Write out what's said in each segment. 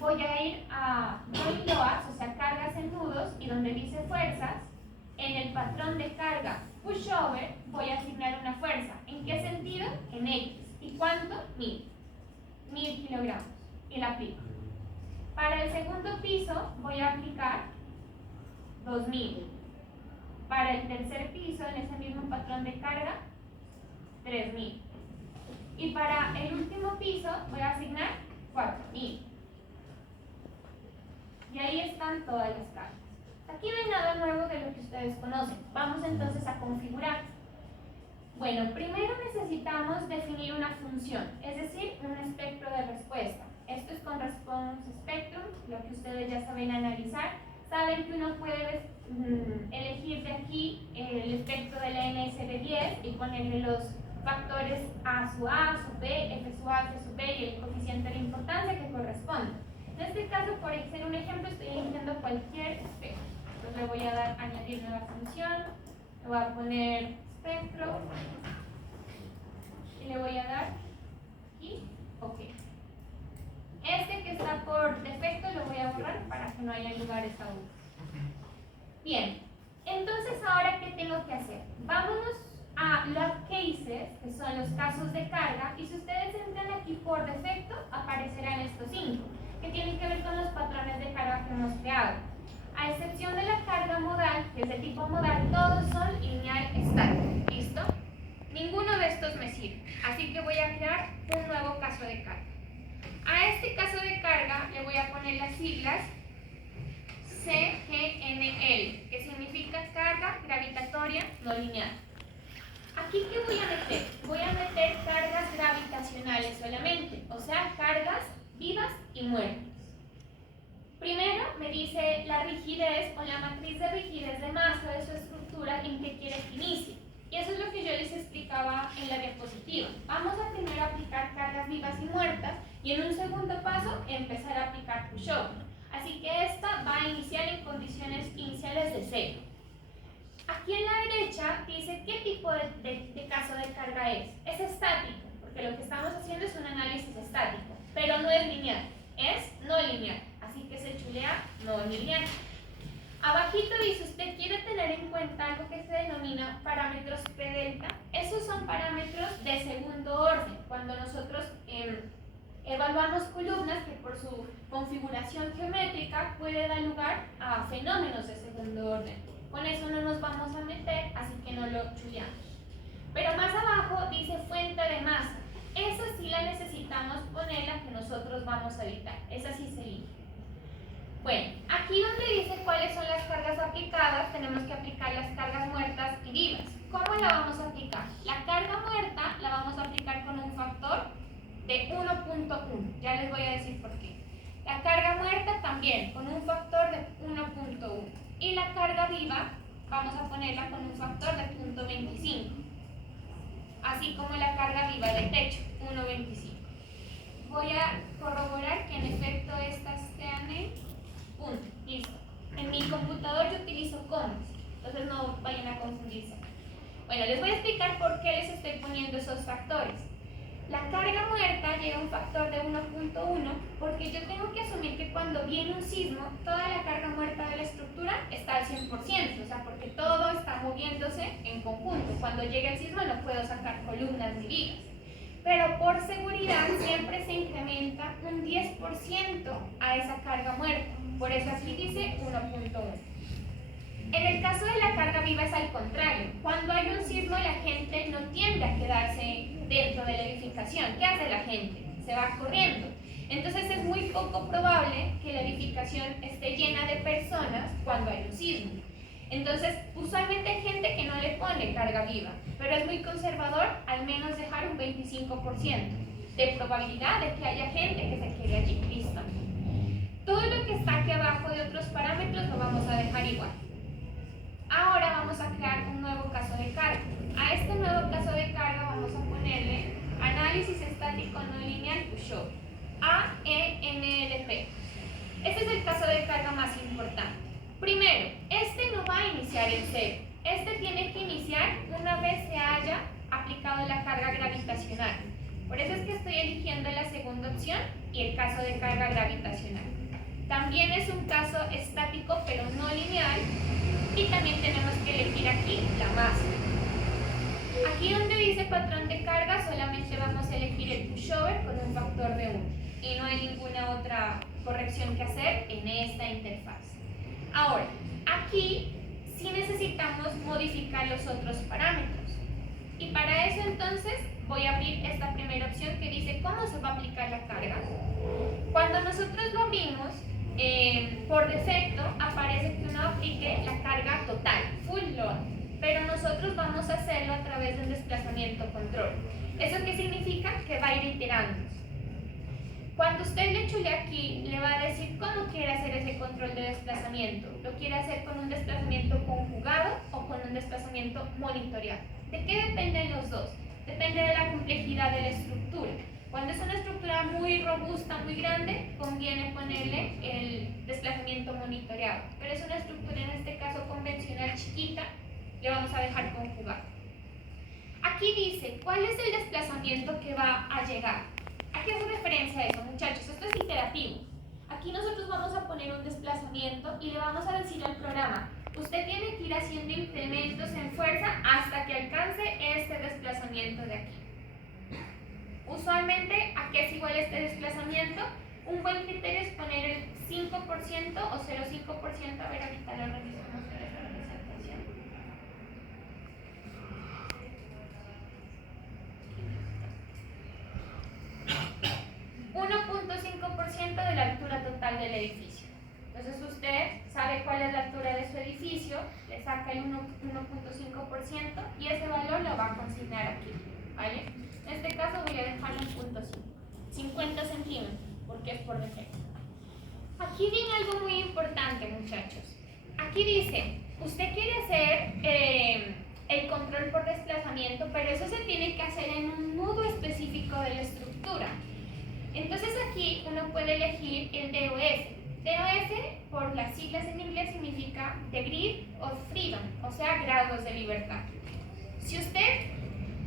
voy a ir a join loads, o sea, cargas en nudos, y donde dice fuerzas, en el patrón de carga pushover voy a asignar una fuerza. ¿En qué sentido? En X. ¿Y cuánto? 1000 kilogramos. Y la aplico. Para el segundo piso voy a aplicar 2000. Para el tercer piso, en ese mismo patrón de carga, 3000. Y para el último piso voy a asignar 4000. Y ahí están todas las cargas. Aquí no hay nada nuevo de lo que ustedes conocen. Vamos entonces a configurar. Bueno, primero necesitamos definir una función, es decir, un espectro de respuesta. Esto es con Response Spectrum, lo que ustedes ya saben analizar. Saben que uno puede elegir de aquí el espectro de la NSD10 y ponerle los factores A sub A, sub B, F sub A, F sub B y el coeficiente de importancia que corresponde. En este caso, por ser un ejemplo, estoy eligiendo cualquier espectro. Entonces le voy a dar añadir nueva función, le voy a poner espectro y le voy a dar aquí OK. Este que está por defecto lo voy a borrar para que no haya lugar a esta duda. Bien, entonces ahora ¿qué tengo que hacer? Vámonos a los cases, que son los casos de carga, y si ustedes entran aquí por defecto aparecerán estos 5, que tienen que ver con los patrones de carga que hemos creado. A excepción de la carga modal, que es de tipo modal, todos son lineal estático. ¿Listo? Ninguno de estos me sirve, así que voy a crear un nuevo caso de carga. A este caso de carga le voy a poner las siglas CGNL, que significa carga gravitatoria no lineal. ¿Aquí qué voy a meter? Voy a meter cargas gravitacionales solamente, o sea, cargas vivas y muertas. Primero me dice la rigidez o la matriz de rigidez de masa de su estructura en que quiere que inicie. Y eso es lo que yo les explicaba en la diapositiva. Vamos a primero aplicar cargas vivas y muertas y en un segundo paso empezar a aplicar pushover. Así que esta va a iniciar en condiciones iniciales de 0. Aquí en la derecha dice qué tipo de caso de carga es. Es estático, porque lo que estamos haciendo es un análisis estático, pero no es lineal, es no lineal. Así que se chulea no lineal. Abajito dice, usted quiere tener en cuenta algo que se denomina parámetros P-delta. Esos son parámetros de segundo orden. Cuando nosotros evaluamos columnas que por su configuración geométrica puede dar lugar a fenómenos de segundo orden. Con eso no nos vamos a meter, así que no lo chuleamos. Pero más abajo dice fuente de masa. Esa sí la necesitamos poner, la que nosotros vamos a evitar. Esa sí se elige. Bueno, aquí donde dice cuáles son las cargas aplicadas, tenemos que aplicar las cargas muertas y vivas. ¿Cómo la vamos a aplicar? La carga muerta la vamos a aplicar con un factor de 1.1. Ya les voy a decir por qué. La carga muerta también con un factor de 1.1. Y la carga viva vamos a ponerla con un factor de 0.25. Así como la carga viva de techo, 1.25. Voy a corroborar que en efecto estas sean en punto. Listo. En mi computador yo utilizo comas, entonces no vayan a confundirse. Bueno, les voy a explicar por qué les estoy poniendo esos factores. La carga muerta llega a un factor de 1.1 porque yo tengo que asumir que cuando viene un sismo, toda la carga muerta de la estructura está al 100%, o sea, porque todo está moviéndose en conjunto. Cuando llega el sismo no puedo sacar columnas ni vigas. Pero por seguridad siempre se incrementa un 10% a esa carga muerta. Por eso aquí dice 1.1. En el caso de la carga viva es al contrario. Cuando hay un sismo la gente no tiende a quedarse dentro de la edificación. ¿Qué hace la gente? Se va corriendo. Entonces es muy poco probable que la edificación esté llena de personas cuando hay un sismo. Entonces usualmente hay gente que no le pone carga viva, pero es muy conservador al menos dejar un 25% de probabilidad de que haya gente que se quede allí. ¿Listo? Todo lo que está aquí abajo de otros parámetros lo vamos a dejar igual. Ahora vamos a crear un nuevo caso de carga. A este nuevo caso de carga vamos a ponerle análisis estático no lineal pushover, AENLP. Este es el caso de carga más importante. Primero, este no va a iniciar en 0. Este tiene que iniciar una vez se haya aplicado la carga gravitacional. Por eso es que estoy eligiendo la segunda opción, y el caso de carga gravitacional. También es un caso estático pero no lineal, y también tenemos que elegir aquí la masa. Aquí donde dice patrón de carga solamente vamos a elegir el pushover con un factor de 1 y no hay ninguna otra corrección que hacer en esta interfaz. Ahora, aquí sí necesitamos modificar los otros parámetros, y para eso entonces voy a abrir esta primera opción que dice cómo se va a aplicar la carga. Cuando nosotros lo abrimos, por defecto aparece que uno aplique la carga total, full load, pero nosotros vamos a hacerlo a través de un desplazamiento control. ¿Eso qué significa? Que va a ir iterando. Cuando usted le chule aquí, le va a decir cómo quiere hacer ese control de desplazamiento. ¿Lo quiere hacer con un desplazamiento conjugado o con un desplazamiento monitoreado? ¿De qué dependen los dos? Depende de la complejidad de la estructura. Cuando es una estructura muy robusta, muy grande, conviene ponerle el desplazamiento monitoreado. Pero es una estructura, en este caso convencional, chiquita, le vamos a dejar conjugado. Aquí dice cuál es el desplazamiento que va a llegar. Aquí hace referencia a eso, muchachos. Esto es iterativo. Aquí nosotros vamos a poner un desplazamiento y le vamos a decir al programa: usted tiene que ir haciendo incrementos en fuerza hasta que alcance este desplazamiento de aquí. Usualmente, ¿a qué es igual este desplazamiento? Un buen criterio es poner el 5% o 0,5%. A ver, ahorita lo revisamos para la representación. 1,5% de la altura total del edificio. Entonces usted sabe cuál es la altura de su edificio, le saca el 1,5% y ese valor lo va a consignar aquí, ¿vale? En este caso voy a dejarlo en 0,5, 50 centímetros, porque es por defecto. Aquí viene algo muy importante, muchachos. Aquí dice, usted quiere hacer el control por desplazamiento, pero eso se tiene que hacer en un nudo específico de la estructura. Entonces aquí uno puede elegir el DOS. DOS, por las siglas en inglés, significa Degree of Freedom, o sea, grados de libertad. Si usted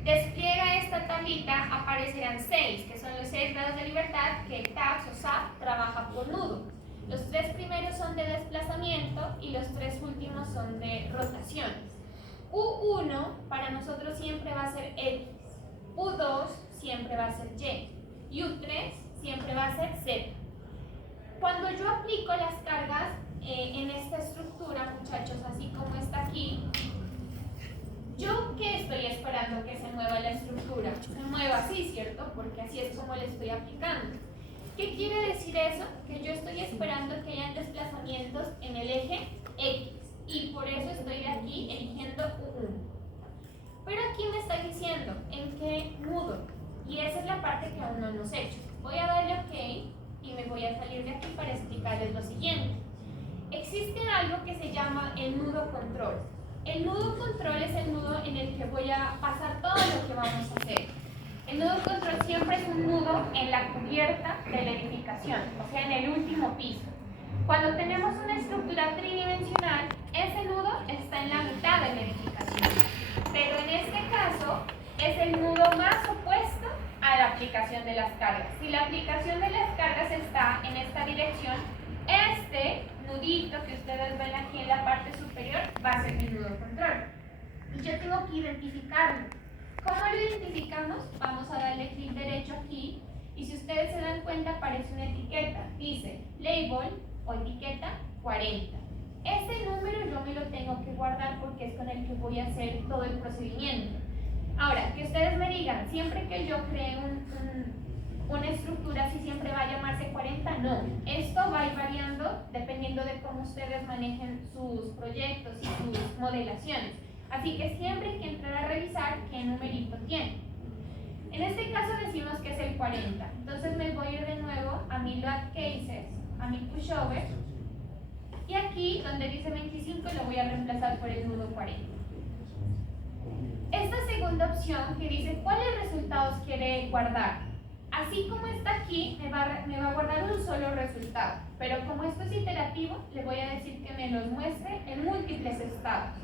despliega esta tablita, aparecerán 6, que son los 6 grados de libertad que el TAPS o SAP trabaja por nudo. Los 3 primeros son de desplazamiento y los 3 últimos son de rotaciones. U1 para nosotros siempre va a ser X, U2 siempre va a ser Y y U3 siempre va a ser Z. Cuando yo aplico las cargas en esta estructura, muchachos, así como está aquí, ¿yo qué estoy esperando que se mueva la estructura? Se mueva así, ¿cierto? Porque así es como le estoy aplicando. ¿Qué quiere decir eso? Que yo estoy esperando que hayan desplazamientos en el eje X y por eso estoy aquí eligiendo U1. Pero aquí me está diciendo en qué nudo, y esa es la parte que aún no hemos hecho. Voy a darle OK y me voy a salir de aquí para explicarles lo siguiente. Existe algo que se llama el nudo control. El nudo control es el nudo en el que voy a pasar todo lo que vamos a hacer. El nudo control siempre es un nudo en la cubierta de la edificación, o sea, en el último piso. Cuando tenemos una estructura tridimensional, ese nudo está en la mitad de la edificación. Pero en este caso, es el nudo más opuesto a la aplicación de las cargas. Si la aplicación de las cargas está en esta dirección, este nudito que ustedes ven aquí en la parte superior va a ser mi nudo control. Y yo tengo que identificarlo. ¿Cómo lo identificamos? Vamos a darle clic derecho aquí y si ustedes se dan cuenta aparece una etiqueta. Dice label o etiqueta 40. Ese número yo me lo tengo que guardar porque es con el que voy a hacer todo el procedimiento. Ahora, que ustedes me digan, siempre que yo cree una estructura, si siempre va a llamarse 40, no. Esto va a ir variando dependiendo de cómo ustedes manejen sus proyectos y sus modelaciones. Así que siempre hay que entrar a revisar qué numerito tiene. En este caso decimos que es el 40. Entonces me voy a ir de nuevo a mi load cases, a mi pushover. Y aquí, donde dice 25, lo voy a reemplazar por el nudo 40. Esta segunda opción que dice cuáles resultados quiere guardar. Así como está aquí, me va a guardar un solo resultado. Pero como esto es iterativo, le voy a decir que me los muestre en múltiples estados.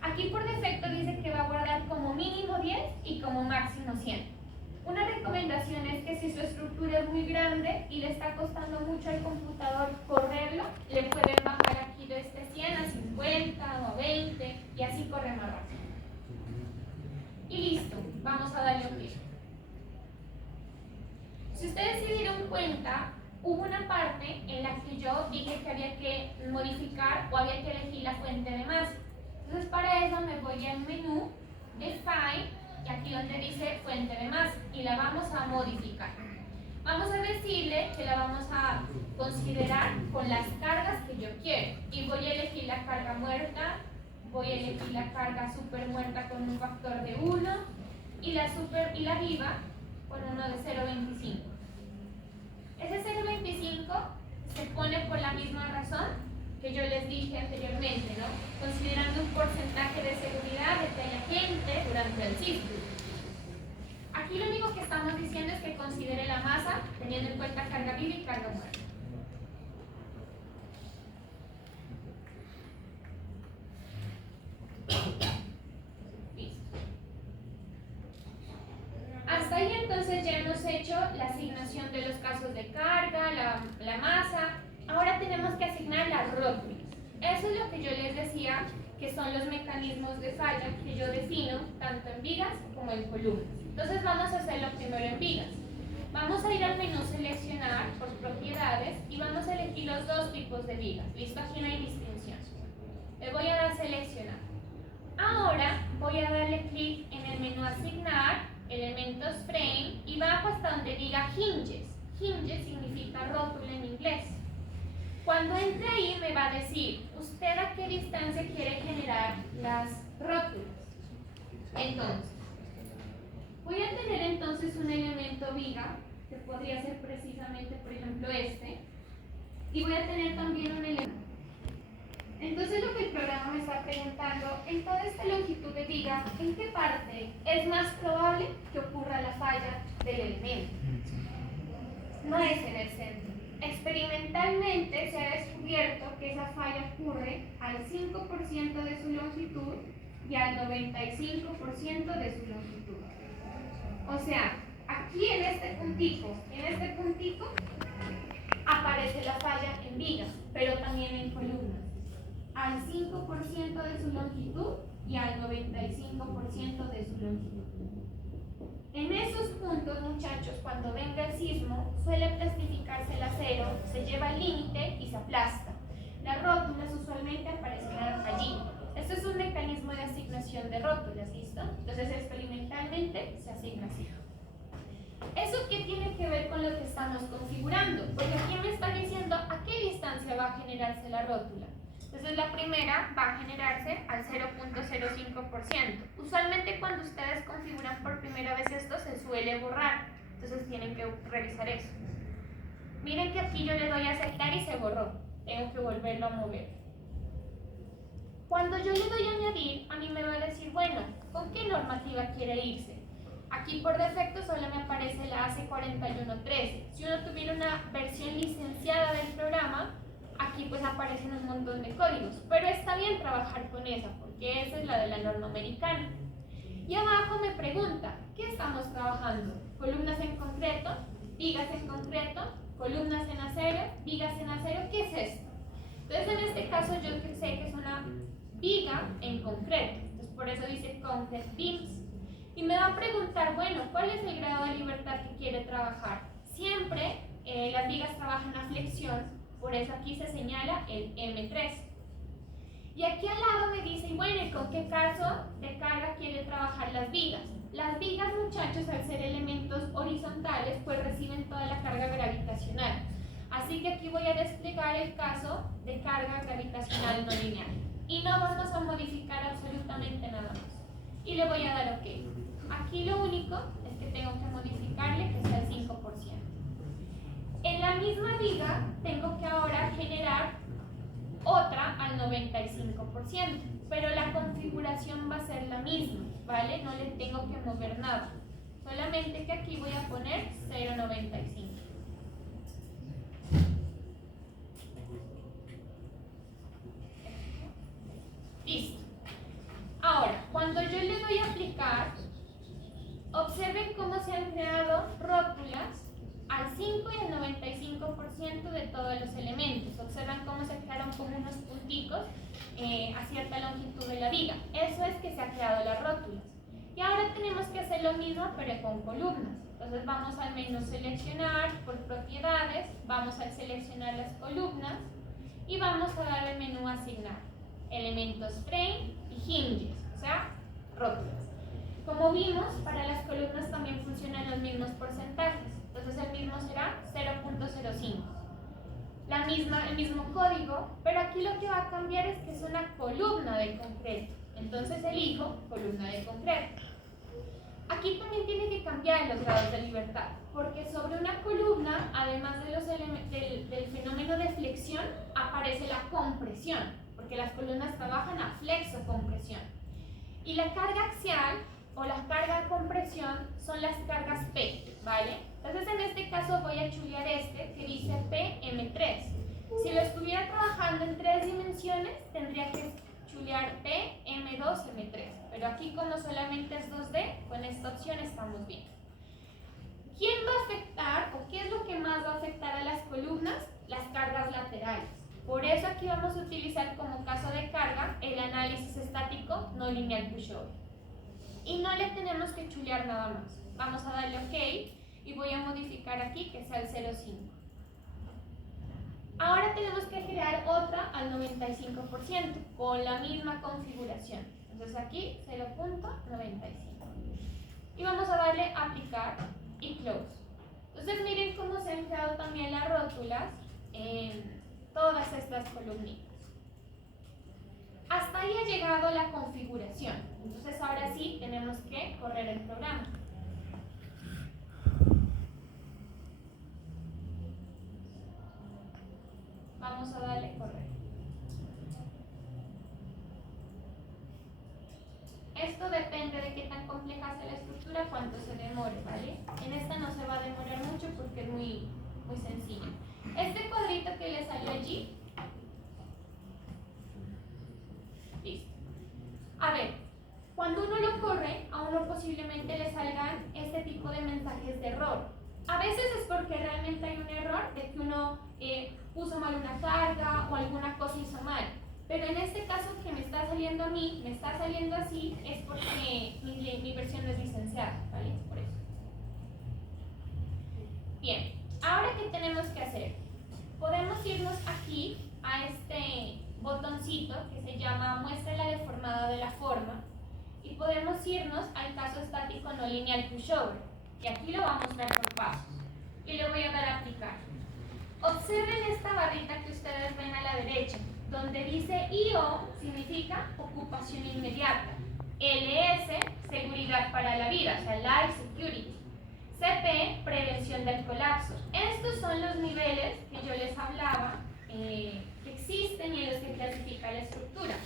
Aquí por defecto dice que va a guardar como mínimo 10 y como máximo 100. Una recomendación es que si su estructura es muy muy grande y le está costando mucho al computador correrlo, le pueden bajar aquí de este 100 a 50 o a 20 y así corre más rápido. Y listo, vamos a darle OK. Si ustedes se dieron cuenta, hubo una parte en la que yo dije que había que modificar o había que elegir la fuente de masa. Entonces para eso me voy al menú de File y aquí donde dice fuente de masa y la vamos a modificar. Vamos a decirle que la vamos a considerar con las cargas que yo quiero y voy a elegir la carga muerta, voy a elegir la carga super muerta con un factor de 1 y la viva con uno de 0.25. Ese 0.25 se pone por la misma razón que yo les dije anteriormente, ¿no? Considerando un porcentaje de seguridad de que haya gente durante el sismo. Aquí lo único que estamos diciendo es que considere la masa teniendo en cuenta carga viva y carga muerta. Listo. Hasta ahí entonces ya hemos hecho la asignación de los casos de carga, la masa. Ahora tenemos que asignar las rótulas. Eso es lo que yo les decía que son los mecanismos de falla que yo defino tanto en vigas como en columnas. Entonces vamos a hacerlo primero en vigas. Vamos a ir al menú seleccionar por propiedades y vamos a elegir los dos tipos de vigas. Listo, aquí no hay distinción. Le voy a dar seleccionar. Ahora voy a darle clic en el menú asignar, elementos frame y bajo hasta donde diga hinges. Hinges significa rótula en inglés. Cuando entre ahí me va a decir, ¿usted a qué distancia quiere generar las rótulas? Entonces, voy a tener entonces un elemento viga, que podría ser precisamente, por ejemplo, este, y voy a tener también un elemento. Entonces lo que el programa me está preguntando, en toda esta longitud de viga, ¿en qué parte es más probable que ocurra la falla del elemento? No es en el centro. Experimentalmente se ha descubierto que esa falla ocurre al 5% de su longitud y al 95% de su longitud. O sea, aquí en este puntito, aparece la falla en vigas, pero también en columnas. Al 5% de su longitud y al 95% de su longitud. En esos puntos, muchachos, cuando venga el sismo, suele plastificarse el acero, se lleva al límite y se aplasta. Las rótulas usualmente aparecerán allí. Esto es un mecanismo de asignación de rótulas, ¿listo? Entonces, experimentalmente se asigna así. ¿Eso qué tiene que ver con lo que estamos configurando? Porque aquí me está diciendo a qué distancia va a generarse la rótula. Entonces la primera va a generarse al 0.05%. Usualmente cuando ustedes configuran por primera vez esto se suele borrar. Entonces tienen que revisar eso. Miren que aquí yo le doy a aceptar y se borró. Tengo que volverlo a mover. Cuando yo le doy a añadir, a mí me va a decir, bueno, ¿con qué normativa quiere irse? Aquí por defecto solo me aparece la AC4113. Si uno tuviera una versión licenciada del programa, aquí pues aparecen un montón de códigos, pero está bien trabajar con esa, porque esa es la de la norma americana. Y abajo me pregunta, ¿qué estamos trabajando? ¿Columnas en concreto? ¿Vigas en concreto? ¿Columnas en acero? ¿Vigas en acero? ¿Qué es esto? Entonces en este caso yo sé que es una viga en concreto, entonces por eso dice concrete beams. Y me va a preguntar, bueno, ¿cuál es el grado de libertad que quiere trabajar? Siempre las vigas trabajan a flexión, por eso aquí se señala el M3. Y aquí al lado me dice, bueno, ¿y con qué caso de carga quiere trabajar las vigas? Las vigas, muchachos, al ser elementos horizontales, pues reciben toda la carga gravitacional. Así que aquí voy a desplegar el caso de carga gravitacional no lineal. Y no vamos a modificar absolutamente nada más. Y le voy a dar OK. Aquí lo único es que tengo que modificarle que sea el 5%. En la misma viga tengo que ahora generar otra al 95%, pero la configuración va a ser la misma, ¿vale? No le tengo que mover nada, solamente que aquí voy a poner 0.95. Listo. Ahora, cuando yo le doy a aplicar, observen cómo se han creado rótulas al 5 y 100% de todos los elementos. Observan cómo se crearon como unos punticos a cierta longitud de la viga. Eso es que se ha creado las rótulas. Y ahora tenemos que hacer lo mismo, pero con columnas. Entonces vamos al menú seleccionar por propiedades, vamos a seleccionar las columnas y vamos a dar el menú asignar elementos frame y hinges, o sea, rótulas. Como vimos, para las columnas también funcionan los mismos porcentajes. Entonces el mismo será 0.05. El mismo código, pero aquí lo que va a cambiar es que es una columna de concreto. Entonces elijo columna de concreto. Aquí también tiene que cambiar los grados de libertad, porque sobre una columna, además de del fenómeno de flexión, aparece la compresión, porque las columnas trabajan a flexo-compresión. Y la carga axial o la carga compresión son las cargas P, ¿vale? Entonces en este caso voy a chulear este que dice PM3. Si lo estuviera trabajando en 3 dimensiones, tendría que chulear P, M2, M3. Pero aquí como solamente es 2D, con esta opción estamos bien. ¿Quién va a afectar o qué es lo que más va a afectar a las columnas? Las cargas laterales. Por eso aquí vamos a utilizar como caso de carga el análisis estático no lineal pushover. Y no le tenemos que chulear nada más. Vamos a darle OK y voy a modificar aquí que sea el 0.5. Ahora tenemos que crear otra al 95% con la misma configuración. Entonces aquí 0.95. Y vamos a darle aplicar y close. Entonces miren cómo se han creado también las rótulas en todas estas columnitas. Hasta ahí ha llegado la configuración. Entonces ahora sí tenemos que correr el programa. Vamos a darle correr. Esto depende de qué tan compleja sea la estructura, cuánto se demore, ¿vale? En esta no se va a demorar mucho porque es muy sencillo. Este cuadrito que le salió allí, listo. A ver, cuando uno lo corre, a uno posiblemente le salgan este tipo de mensajes de error. A veces es porque realmente hay un error de que uno puso mal una carga o alguna cosa hizo mal. Pero en este caso que me está saliendo a mí, me está saliendo así, es porque mi versión no es licenciada, ¿vale? Por eso. Bien, ahora ¿qué tenemos que hacer? Podemos irnos aquí a este botoncito que se llama muestra la deformada de la forma y podemos irnos al caso estático no lineal pushover. Y aquí lo vamos a mostrar por pasos. Y le voy a dar a aplicar. Observen esta barrita que ustedes ven a la derecha, donde dice IO significa ocupación inmediata, LS, seguridad para la vida, o sea, Life Security, CP, prevención del colapso. Estos son los niveles que yo les hablaba que existen y en los que clasifica la estructura.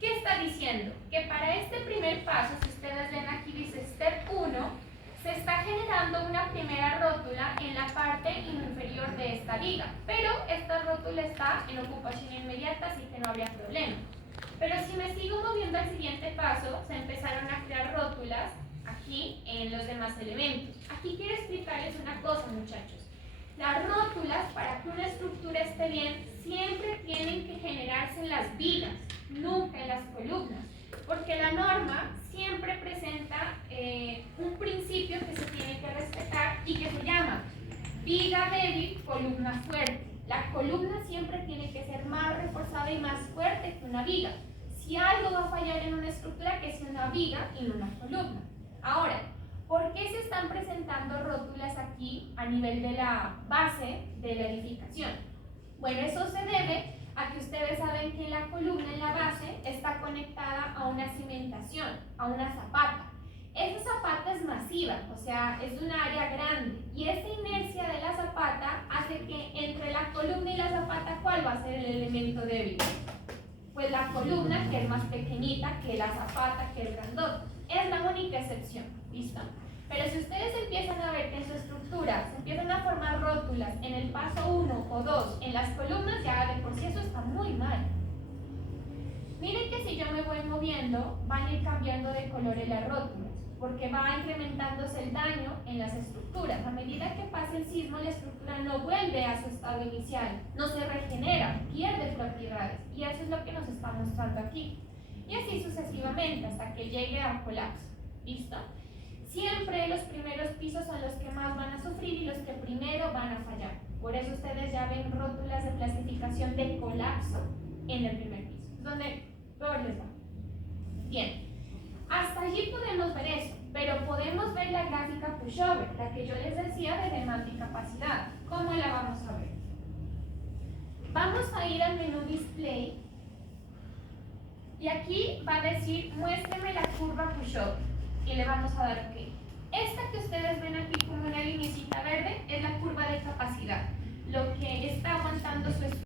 ¿Qué está diciendo? Que para este primer paso, si ustedes ven aquí dice Step 1, se está generando una primera rótula en la parte inferior de esta viga, pero esta rótula está en ocupación inmediata, así que no habría problema. Pero si me sigo moviendo al siguiente paso, se empezaron a crear rótulas aquí en los demás elementos. Aquí quiero explicarles una cosa, muchachos. Las rótulas, para que una estructura esté bien, siempre tienen que generarse en las vigas, nunca en las columnas, porque la norma siempre presenta un principio que se tiene que respetar y que se llama viga débil, columna fuerte. La columna siempre tiene que ser más reforzada y más fuerte que una viga. Si algo va a fallar en una estructura, que es una viga y no una columna. Ahora, ¿por qué se están presentando rótulas aquí a nivel de la base de la edificación? Bueno, eso se debe a que ustedes saben que la columna en la base está conectada a una cimentación, a una zapata. Esa zapata es masiva, o sea, es de una área grande, y esa inercia de la zapata hace que entre la columna y la zapata, ¿cuál va a ser el elemento débil? Pues la columna, que es más pequeñita que la zapata, que es grandota. Es la única excepción, ¿listo? Pero si ustedes empiezan a ver que en su estructura se empiezan a formar rótulas en el paso 1 o 2 en las columnas, ya de por sí eso está muy mal. Miren que si yo me voy moviendo, van a ir cambiando de colores las rótulas, porque va incrementándose el daño en las estructuras. estructura. A medida que pasa el sismo, la estructura no vuelve a su estado inicial, no se regenera, pierde propiedades. Y eso es lo que nos está mostrando aquí. Y así sucesivamente hasta que llegue a colapso. ¿Listo? Siempre los primeros pisos son los que más van a sufrir y los que primero van a fallar. Por eso ustedes ya ven rótulas de clasificación de colapso en el primer piso, donde peor les va. Bien, hasta allí podemos ver eso, pero podemos ver la gráfica pushover, la que yo les decía de demanda y capacidad. ¿Cómo la vamos a ver? Vamos a ir al menú display y aquí va a decir muéstreme la curva pushover y le vamos a dar OK. Esta que ustedes ven aquí como una linecita verde es la curva de capacidad, lo que está aguantando su